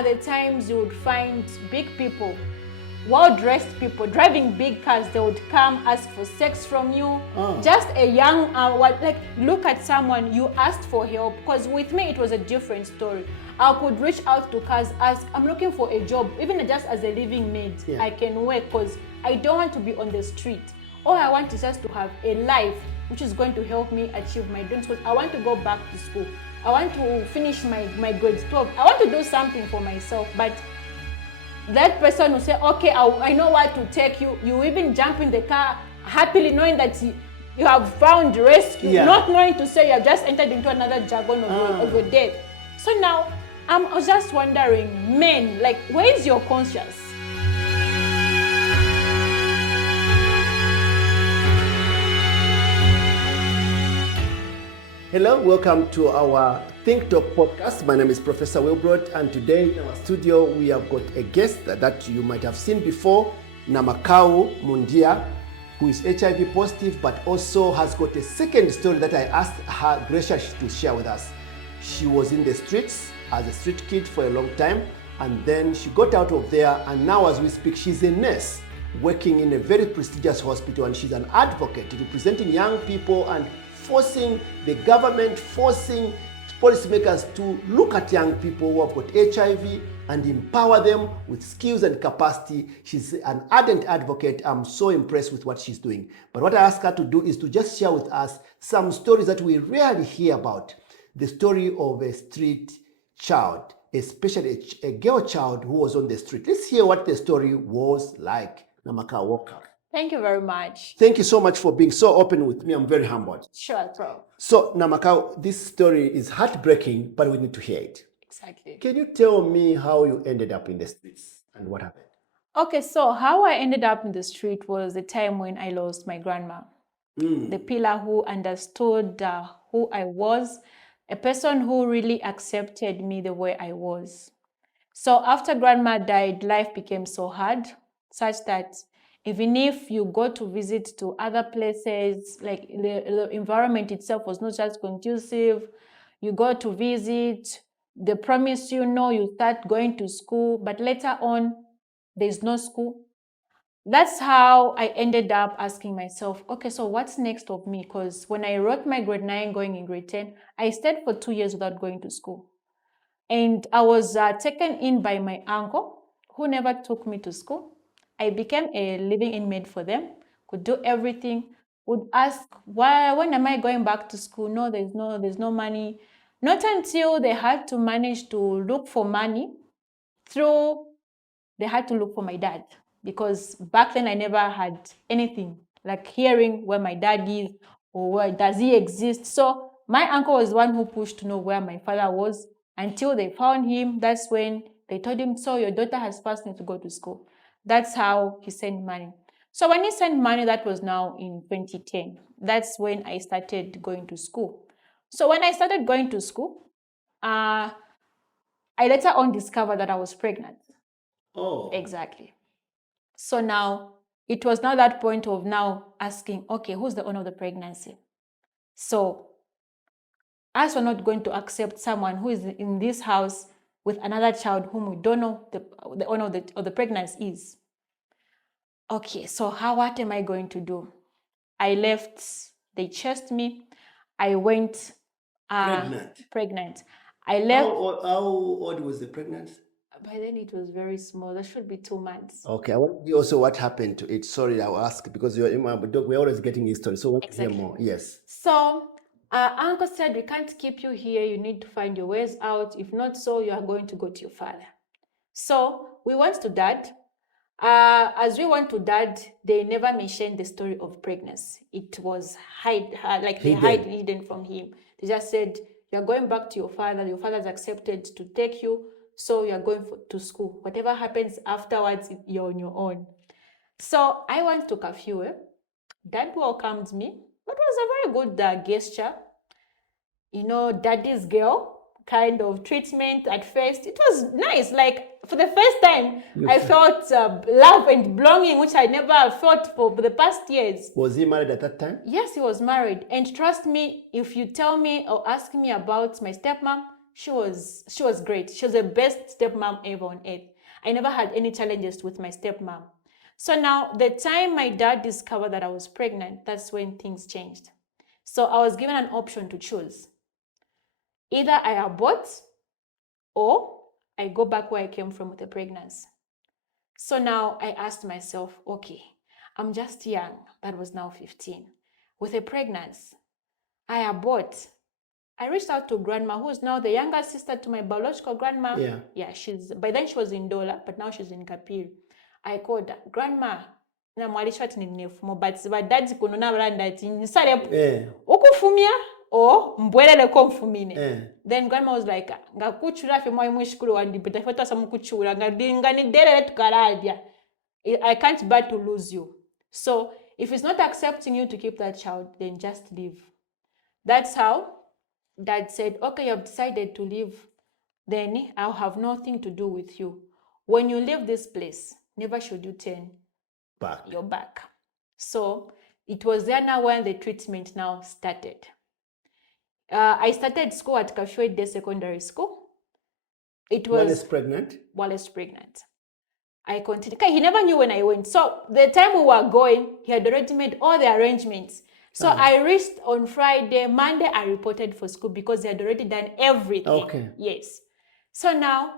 are the times you would find big people, well-dressed people driving big cars. They would come ask for sex from you. Just a young look at someone, you asked for help. Because with me it was a different story. I could reach out to cars, ask, I'm looking for a job, even just as a living maid. I can work because I don't want to be on the street. All I want is just to have a life which is going to help me achieve my dreams, because I want to go back to school. I want to finish my grade 12. I want to do something for myself. But that person will say, okay, I know what to take you. You even jump in the car happily knowing that you have found rescue, not knowing to say you have just entered into another jargon of your death. So now, I was just wondering, men, like, where is your conscience? Hello, welcome to our Think Talk podcast. My name is Professor Wilbrod, and today in our studio we have got a guest that you might have seen before, Namakau Munda, who is HIV positive but also has got a second story that I asked her graciously to share with us. She was in the streets as a street kid for a long time, and then she got out of there, and now as we speak she's a nurse working in a very prestigious hospital, and she's an advocate representing young people and forcing the government, forcing policymakers to look at young people who have got HIV and empower them with skills and capacity. She's an ardent advocate. I'm so impressed with what she's doing. But what I asked her to do is to just share with us some stories that we rarely hear about. The story of a street child, especially a girl child who was on the street. Let's hear what the story was like. Namakau, welcome. Thank you very much. Thank you so much for being so open with me. I'm very humbled. Sure, bro. So, Namakau, this story is heartbreaking, but we need to hear it. Exactly. Can you tell me how you ended up in the streets and what happened? Okay, so how I ended up in the street was the time when I lost my grandma. The pillar who understood who I was, a person who really accepted me the way I was. So after grandma died, life became so hard, such that even if you go to visit to other places, like the environment itself was not just conducive. You go to visit, they promise you start going to school, but later on, there's no school. That's how I ended up asking myself, okay, so what's next of me? Because when I wrote my grade 9 going in grade 10, I stayed for 2 years without going to school. And I was taken in by my uncle, who never took me to school. I became a living inmate for them, could do everything, would ask, when am I going back to school? No, there's no money. Not until they had to manage to look for money they had to look for my dad. Because back then I never had anything, like hearing where my dad is or where does he exist. So my uncle was the one who pushed to know where my father was until they found him. That's when they told him, so your daughter has passed, need to go to school. That's how he sent money. So when he sent money, that was now in 2010. That's when I started going to school. So when I started going to school, I later on discovered that I was pregnant. Oh. Exactly. So now, it was now that point of now asking, okay, who's the owner of the pregnancy? So, as we're not going to accept someone who is in this house with another child whom we don't know the owner of the pregnancy is. Okay, so what am I going to do? I left, they chased me. I went pregnant. I left. How old was the pregnancy? By then it was very small. That should be 2 months. Okay, I want to hear also what happened to it. Sorry, I'll ask because we're always getting history. So I want to hear more. Yes. So uncle said, we can't keep you here. You need to find your ways out. If not so, you are going to go to your father. So we went to dad. As we went to dad, they never mentioned the story of pregnancy. It was hidden from him. They just said, you're going back to your father. Your father's accepted to take you. So you're going to school. Whatever happens afterwards, you're on your own. So I went to curfew. Dad welcomed me. That was a very good gesture. Daddy's girl kind of treatment at first. It was nice. Like, for the first time, I felt love and belonging, which I never felt for the past years. Was he married at that time? Yes, he was married. And trust me, if you tell me or ask me about my stepmom, she was great. She was the best stepmom ever on earth. I never had any challenges with my stepmom. So now, the time my dad discovered that I was pregnant, that's when things changed. So I was given an option to choose. Either I abort or I go back where I came from with a pregnancy. So now I asked myself, okay, I'm just young. That was now 15. With a pregnancy, I abort. I reached out to grandma, who's now the younger sister to my biological grandma. Yeah, by then she was in Dola, but now she's in Kapiri. I called her, grandma, na mwalisha ati ninefumo, but badadzi kuno na branda ati nisale ukufumia o mbwelele ko mfumine. Then grandma was like, ngakuchura fe mwa mwishikuru wandipita foto samukuchura ngadinga ni dele tukaradya. I can't bear to lose you. So if it's not accepting you to keep that child, then just leave. That's how Dad said, okay, you have decided to leave, then I'll have nothing to do with you. When you leave this place, never should you turn your back. So it was there now when the treatment now started. I started school at Kashwe Day Secondary School. It was Wallace pregnant. I continued. He never knew when I went. So the time we were going, he had already made all the arrangements. So I reached on Friday. Monday, I reported for school because they had already done everything. Okay. Yes. So now,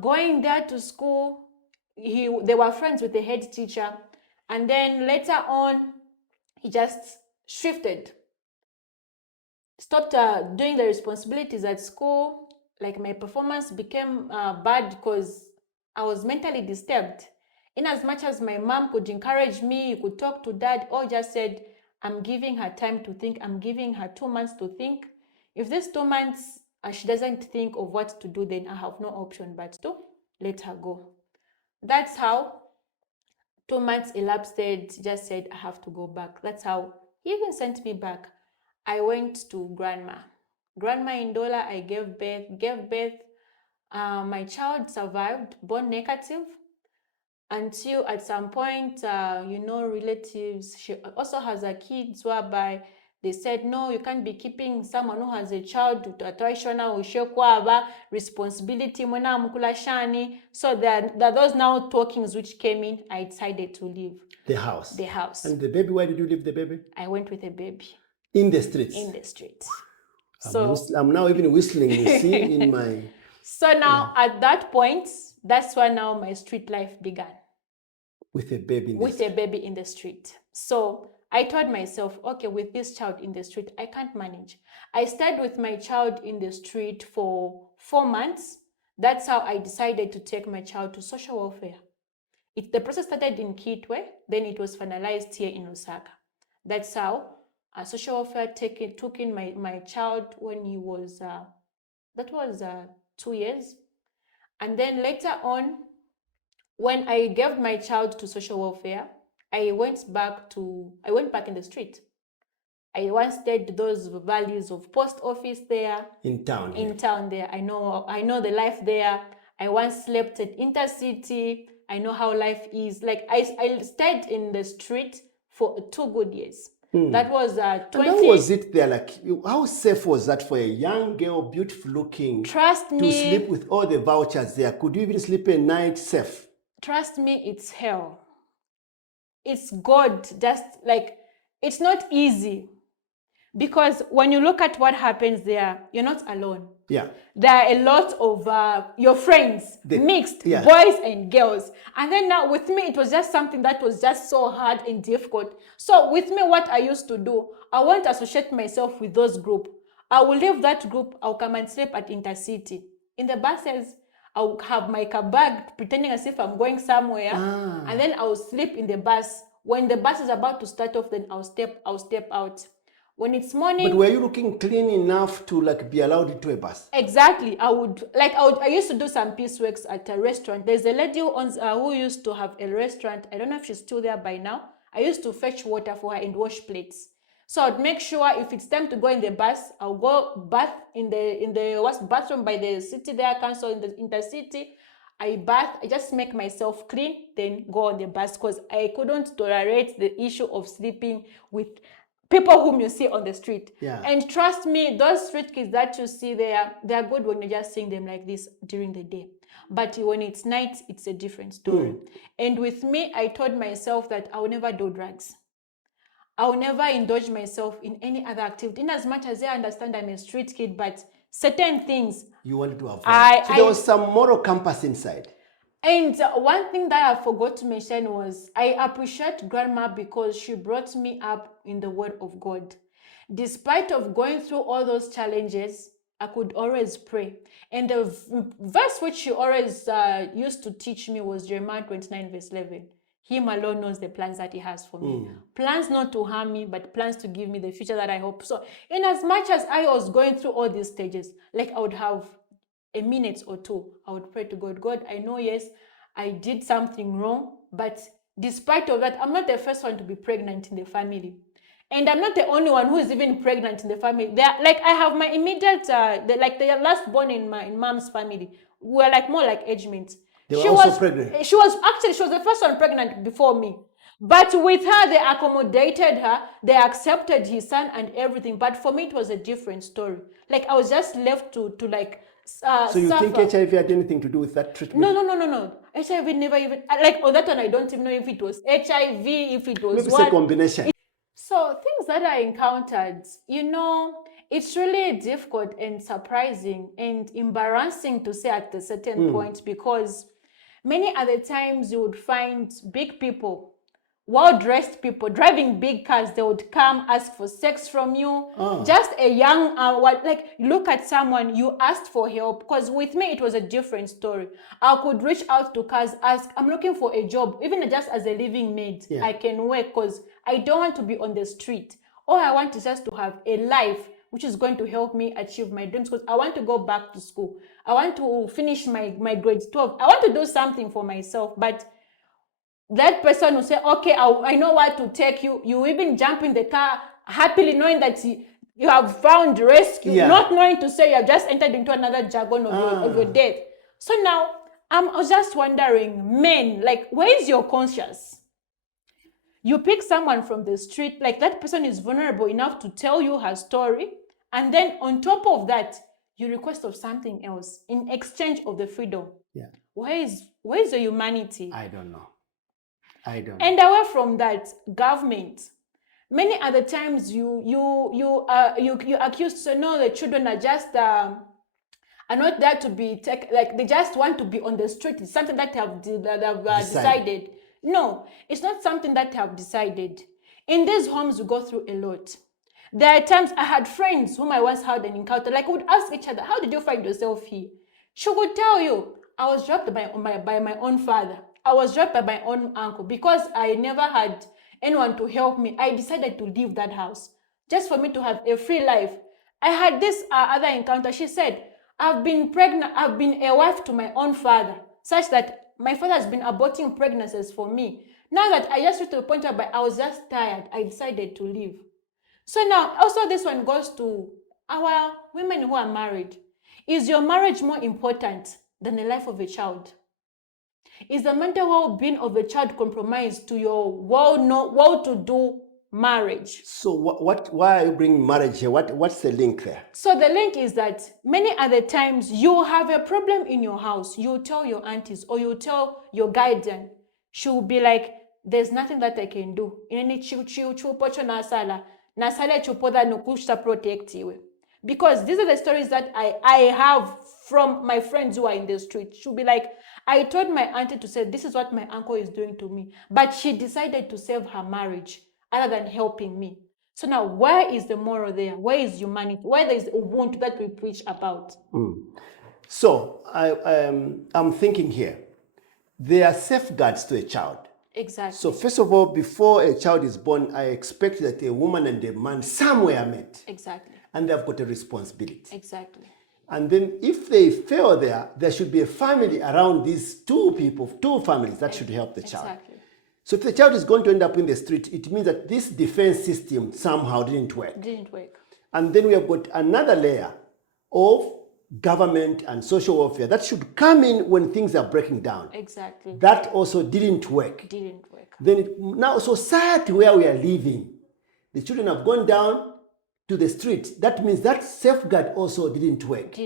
going there to school, they were friends with the head teacher. And then later on, he just shifted. Stopped doing the responsibilities at school. Like my performance became bad because I was mentally disturbed. In as much as my mom could encourage me, you could talk to dad, or just said, I'm giving her time to think. I'm giving her 2 months to think. If these 2 months she doesn't think of what to do, then I have no option but to let her go. That's how 2 months elapsed. Just said, I have to go back. That's how he even sent me back. I went to grandma. Grandma in Dola, I gave birth. My child survived, born negative, until at some point, relatives, she also has a kids whereby they said, no, you can't be keeping someone who has a child to responsibility. So there are those now talkings which came in. I decided to leave the house. And the baby, where did you leave the baby? I went with a baby. In the streets? In the streets. I'm now even whistling, you see, in my... So now, at that point, that's where now my street life began. With a baby in the street. So I told myself, okay, with this child in the street, I can't manage. I stayed with my child in the street for 4 months. That's how I decided to take my child to social welfare. The process started in Kitwe, then it was finalized here in Lusaka. That's how social welfare took in my child when he was, 2 years. And then later on, when I gave my child to social welfare, I went back in the street. I once did those values of post office there. In town there. I know the life there. I once slept at Intercity. I know how life is. Like I stayed in the street for 2 good years. That was 20. And how was it there? Like, how safe was that for a young girl, beautiful looking? Trust me. To sleep with all the vouchers there. Could you even sleep a night safe? Trust me, it's hell. It's God. Just like, it's not easy. Because when you look at what happens there, you're not alone. Yeah. There are a lot of your friends, mixed, boys and girls. And then now with me, it was just something that was just so hard and difficult. So with me, what I used to do, I won't associate myself with those group. I will leave that group. I'll come and sleep at Intercity. In the buses, I'll have my car bag, pretending as if I'm going somewhere. And then I'll sleep in the bus. When the bus is about to start off, then I'll step out. When it's morning. But were you looking clean enough to like be allowed into a bus? Exactly. I used to do some pieceworks at a restaurant. There's a lady who used to have a restaurant. I don't know if she's still there by now. I used to fetch water for her and wash plates. So I'd make sure if it's time to go in the bus, I'll go bath in the bathroom by the city there, council in the Intercity. I bath, I just make myself clean, then go on the bus because I couldn't tolerate the issue of sleeping with people whom you see on the street. Yeah. And trust me, those street kids that you see there, they're good when you're just seeing them like this during the day. But when it's night, it's a different story. And with me, I told myself that I will never do drugs. I will never indulge myself in any other activity. In as much as I understand I'm a street kid, but certain things you wanted to avoid. So there was some moral compass inside. And one thing that I forgot to mention was I appreciate Grandma because she brought me up in the Word of God. Despite of going through all those challenges, I could always pray. And the verse which she always used to teach me was Jeremiah 29 verse 11. Him alone knows the plans that he has for me. Plans not to harm me, but plans to give me the future that I hope. So in as much as I was going through all these stages, like I would have a minute or two, I would pray to God. God, I know, yes, I did something wrong, but despite of that, I'm not the first one to be pregnant in the family. And I'm not the only one who is even pregnant in the family. Like I have my immediate, the last born in mom's family. We're like more like age mates. She was pregnant. She was the first one pregnant before me. But with her, they accommodated her. They accepted his son and everything. But for me, it was a different story. Like I was just left to like. So you suffer. think HIV had anything to do with that treatment? No. HIV never even, like on that one, I don't even know if it was HIV, if it was maybe it's a combination. So things that I encountered, it's really difficult and surprising and embarrassing to say at a certain point, because many other times you would find big people, well-dressed people driving big cars. They would come ask for sex from you. Just a young look at someone, you asked for help. Because with me it was a different story. I could reach out to cars, ask, I'm looking for a job, even just as a living maid. I can work because I don't want to be on the street. All I want is just to have a life which is going to help me achieve my dreams, because I want to go back to school. I want to finish my grade 12. I want to do something for myself. But that person will say, okay, I know what to take you. You even jump in the car happily knowing that you have found rescue, not knowing to say you have just entered into another jargon of your death. So now, I was just wondering, men, like, where is your conscience? You pick someone from the street, like that person is vulnerable enough to tell you her story, and then on top of that, you request of something else in exchange of the freedom. Where is the humanity? I don't know. And away from that, government. Many other times you accused, so no, the children are just are not there to be like they just want to be on the street. It's something that they have decided. No, it's not something that they have decided. In these homes, we go through a lot. There are times I had friends whom I once had an encounter. Like, we would ask each other, "How did you find yourself here?" She would tell you, "I was dropped by my own father. I was dropped by my own uncle because I never had anyone to help me. I decided to leave that house just for me to have a free life." I had this other encounter. She said, "I've been pregnant. I've been a wife to my own father, such that my father has been aborting pregnancies for me. Now that I just reached to the point where I was just tired, I decided to leave." So now, also this one goes to our women who are married. Is your marriage more important than the life of a child? Is the mental well-being of a child compromised to your well-to-do marriage? So why are you bringing marriage here? What's the link there? So the link is that many other times you have a problem in your house. You tell your aunties or you tell your guardian. She will be like, "There's nothing that I can do. Because these are the stories that I have from my friends who are in the street. She'll be like, "I told my auntie to say, this is what my uncle is doing to me. But she decided to save her marriage other than helping me." So now, where is the moral there? Where is humanity? Where there is Ubuntu that we preach about? So I'm thinking here, there are safeguards to a child. Exactly. So first of all, before a child is born, I expect that a woman and a man somewhere met. Exactly. And they've got a responsibility. Exactly. And then if they fail there should be a family around these two families that should help the child. Exactly. So if the child is going to end up in the street, it means that this defense system somehow didn't work. And then we have got another layer of government and social welfare that should come in when things are breaking down. Exactly. That also didn't work. Then now society where we are living, the children have gone down to the street. That means that safeguard also didn't work.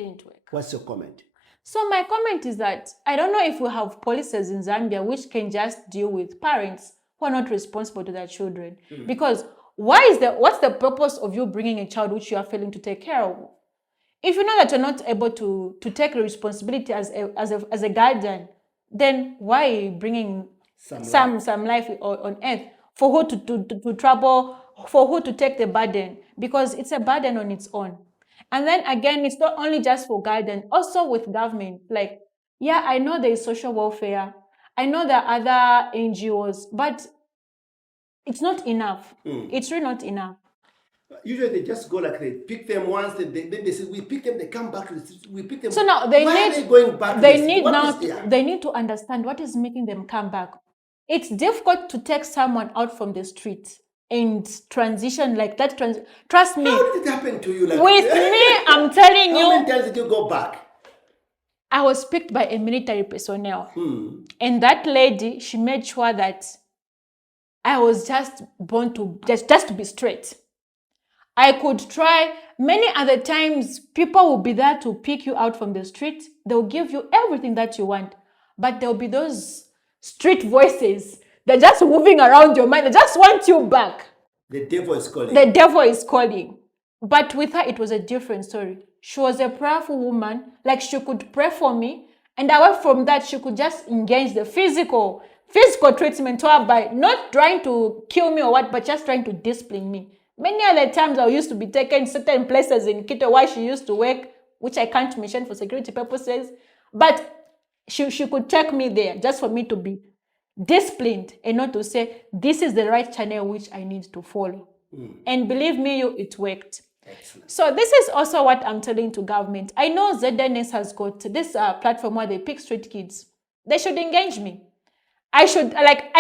What's your comment? So my comment is that I don't know if we have policies in Zambia which can just deal with parents who are not responsible to their children. Because what's the purpose of you bringing a child which you are failing to take care of? If you know that you're not able to take responsibility as a guardian, then why bringing some life on earth for who to trouble, for who to take the burden? Because it's a burden on its own. And then again, it's not only just for guidance, also with government. Like, yeah, I know there is social welfare. I know there are other NGOs, but it's not enough. It's really not enough. Usually they just go like they pick them once, then they say we pick them, they come back, we pick them. So now Why are they going back? They need to understand what is making them come back. It's difficult to take someone out from the street and transition like that. Trust me. How did it happen to you? Like, with me, I'm telling you. How many times did you go back? I was picked by a military personnel. And that lady, she made sure that I was just born to just to be straight. I could try. Many other times, people will be there to pick you out from the street. They'll give you everything that you want. But there'll be those street voices. They're just moving around your mind. They just want you back. The devil is calling. The devil is calling. But with her, it was a different story. She was a prayerful woman. Like, she could pray for me. And away from that, she could just engage the physical treatment by not trying to kill me or what, but just trying to discipline me. Many other times I used to be taken certain places in Quito where she used to work, which I can't mention for security purposes. But she could take me there just for me to be disciplined and not to say, this is the right channel which I need to follow. And believe me, it worked. Excellent. So this is also what I'm telling to government. I know ZNS has got this platform where they pick street kids. They should engage me. I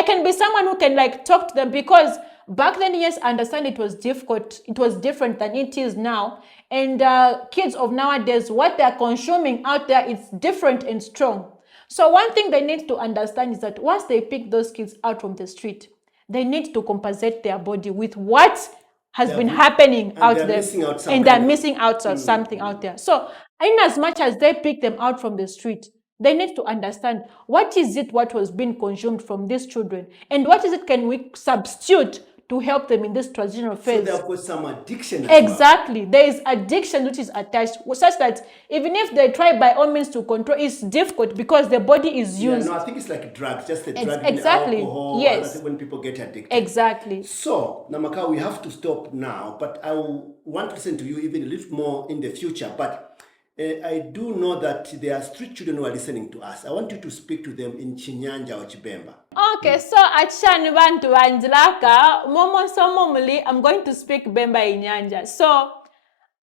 can be someone who can talk to them, because back then, yes, I understand it was difficult. It was different than it is now. And kids of nowadays, what they're consuming out there is different and strong. So one thing they need to understand is that once they pick those kids out from the street, they need to compensate their body with what has been happening out there. And they're missing out on something out there. So in as much as they pick them out from the street, they need to understand what was being consumed from these children, and what is it can we substitute to help them in this transitional phase. So they've got some addiction as exactly. Well. There is addiction which is attached, such that even if they try by all means to control, it's difficult because the body is used. Yeah, no, I think it's like drugs, just the drug, exactly. alcohol, yes. When people get addicted. Exactly. So, Namakau, we have to stop now, but I want to listen to you even a little more in the future. But I do know that there are street children who are listening to us. I want you to speak to them in Chinyanja or Chibemba. Okay, so achani bantu banjilaka momo somo muli I'm going to speak Bemba inyanja. So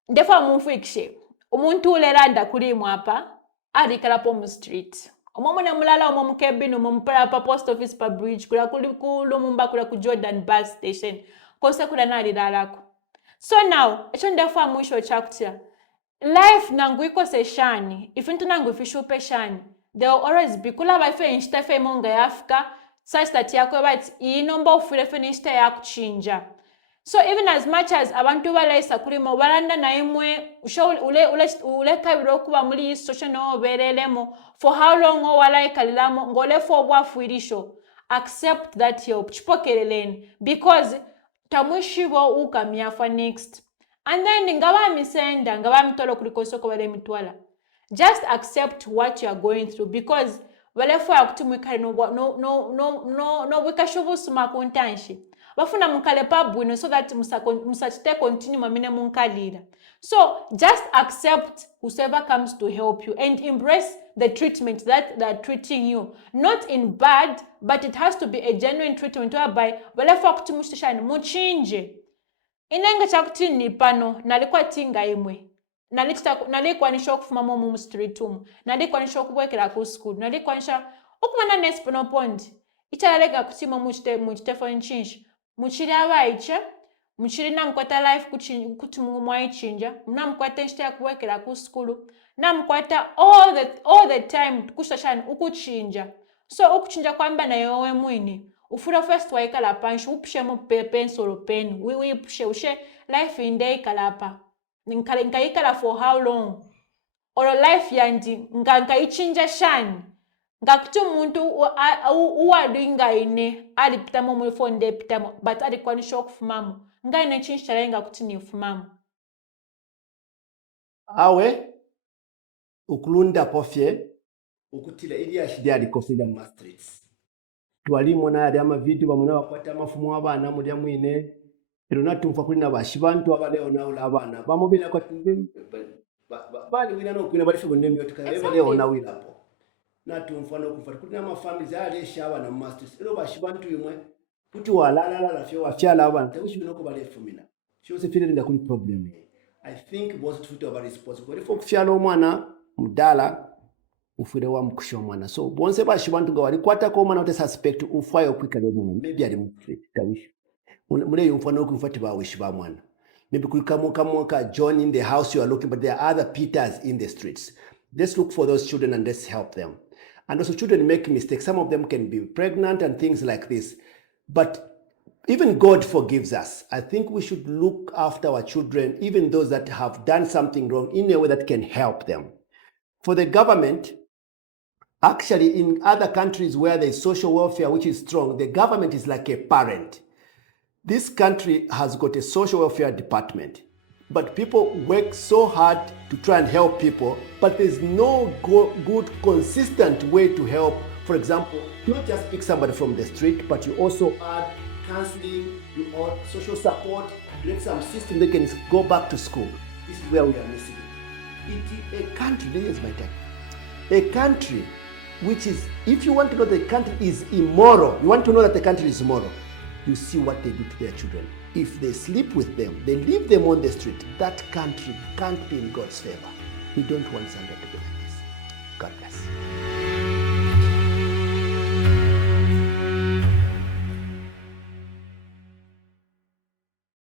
ndefa mumfuikishe umuntu uleranda kuri mwapa arikalapo mu street. Omomo na mulala omomo kebino mumpara pa post office pa bridge kula kuli kulumumba kula ku Jordan bus station. Kose kula nali dalako. So now echo ndefa mwisho chakutia. Life nangu iko seshani, ifintu nangu ifishupe shani. There will always be kula baife inshitefe monga ya Afrika, such that yako but inomba ufirefe inshite ya kuchinja. So even as much as abantu balaisa kulimo balanda na imwe ule kabiro kuba muli social no berelemo for how long o wala kalilamo ngole for bwafuirisho. Accept that help chipokeleleni because tamwishibo ukamyafa next. And then ngawa misenda ngawa mitolo kulikosoko wale mitwala. Just accept what you are going through because wale fo akutumwikale no wikashovu suma kontanshi. Bafuna mukale pabwino so that musachite continue mamine munkalira. So just accept whoever comes to help you and embrace the treatment that they're treating you. Not in bad, but it has to be a genuine treatment whereby wale fo akutumushishani muchinje. Inenga chakutini pano nalikuwa tinga imwe. Nalikuwa nisho kufuma mu street umu. Nalikuwa nisho kubwekera ku school. Nalikuwa nisho okumana nespono pondi. Ichalega kutima muchite for nchinji. Muchiri abaiche. Muchiri namkwata life kutimu mwaichinja. Namkwata nshite ya kubwekera ku school. Namkwata all the time kushashani ukuchinja. So okuchinja kwamba naye wewe mwini ufuna first waikala panshi upshe mu pencil pen we pushe ushe life inde ikalapa nkaikala for how long or life yandi nkaichinja shani ngakuti umuntu uwadinga ine alipitamo mu phone de pitamo but alikwanisha okufumamo ngaine chinshala ngakuti ni ufumamo awe ukulunda pofye ukutila ili ashidi alikofida mu streets twalimu na yali amavidiyo bamuna bakwata amafumu abana muri amwine ero natumfa kuri nabashi bantu abaleo naula abana bamubira kwa bali wina no kwina bali fibone myo tukale baleo na wilapo natumfa no kufa kuri nama families ale shaba na masters ero bashi bantu yimwe kuti walala la fyo wafyala abana tawishi binoko bali fumina cyose fire nda kuri problem. I think most of it are responsible for kufyala omwana mudala ufire wa mkusho mwana so bonse bashi bantu nga wali kwata ko mwana suspect ufayo kwikalo mwana maybe ali mufite tawishi mule yumfana okufati ba wishi ba mwana maybe kamo ka John in the house you are looking but there are other Peters in the streets. Let's look for those children and let's help them. And also children make mistakes. Some of them can be pregnant and things like this, but even God forgives us. I think we should look after our children, even those that have done something wrong, in a way that can help them. For the government, actually in other countries where there is social welfare which is strong, the government is like a parent. This country has got a social welfare department, but people work so hard to try and help people, but there's no good, consistent way to help. For example, you not just pick somebody from the street, but you also add counseling, you add social support, create some system they can go back to school. This is where we are missing it. A country, this is my time, a country which is, if you want to know the country is immoral, you want to know that the country is immoral, you see what they do to their children. If they sleep with them, they leave them on the street, that country can't be in God's favor. We don't want Zambia to be